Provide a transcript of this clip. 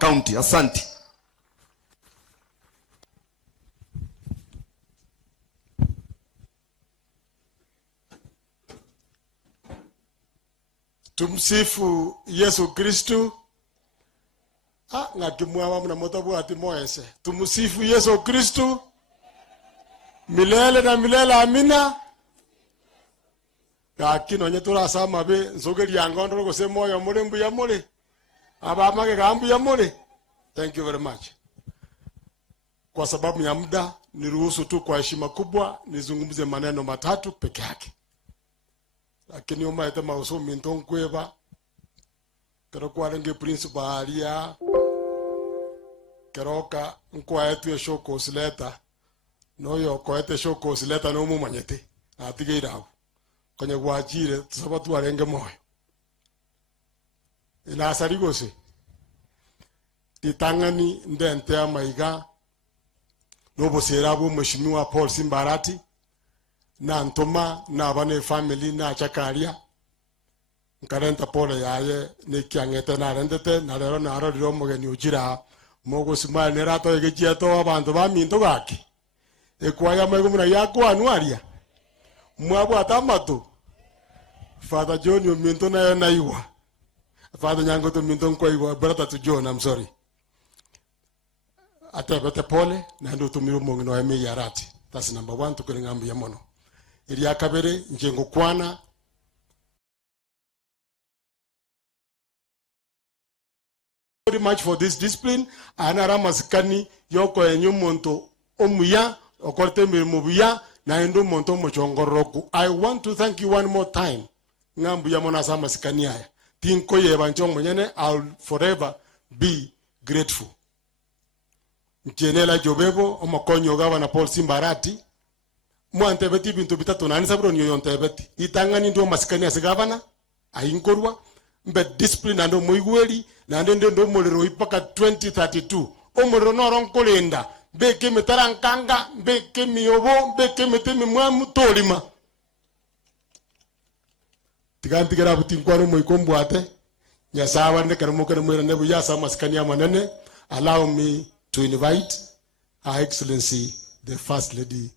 County. Asante. Tumsifu Yesu Kristu. Ngakimwa mna motabu ati moese. Tumsifu Yesu Kristu. Milele na milele amina. Yakino nyetura sama be nzogeri yangondo ko se moyo muri mbu ya muri. Abamage gambu ya muri. Thank you very much. Kwa sababu ya muda niruhusu tu kwa heshima kubwa nizungumze maneno matatu peke yake. Lakini umaete mausomi ntonkweva kero kwarenge principal alia keroka nkwaetu ya shoko usileta noyo kwaete shoko usileta no mumanyete atige irawo kwenye kwachire tusabatu warenge moyo ila asarigose titangani ndente amaiga nobo serabu mheshimiwa Paul Simba Arati na ntoma na bane family na chakaria nkarenta pole yaye ne kyangete na rendete na lero na ro ro mogeni ujira mogo simale ne rato egeji ato abantu ba minto gaki ekwaya mego muna yako anuaria mwabo atamato Father John yo minto na na iwa Father nyango to minto kwa iwa brother to John, I'm sorry atebete pole na ndo tumiro mogino eme yarati. That's number 1 tukulingambi ya mono. Ili akabere njengo kwana very much for this discipline anara maskani yoko enyu monto omuya okorte mubuya na endo monto mochongoroku. I want to thank you one more time ngambu ya mona sama maskani haya tinko ye banchong monyene. I'll forever be grateful. Njenela Obebo omakonyo gawa na Paul Simba Arati mwantebeti bintu bitatu nani sabro niyo yontebeti itangani ndo masikani asigavana ainkorwa mbe discipline ando moigweli na ndo molero ipaka 2032 omolero noron kolenda beke metarankanga beke miyobo beke metemi mwamu tolima tiganti gara buti kwano moikombwate nyasawa ne karamo kana mwera nebu yasa masikani amanene. Allow me to invite Her Excellency the First Lady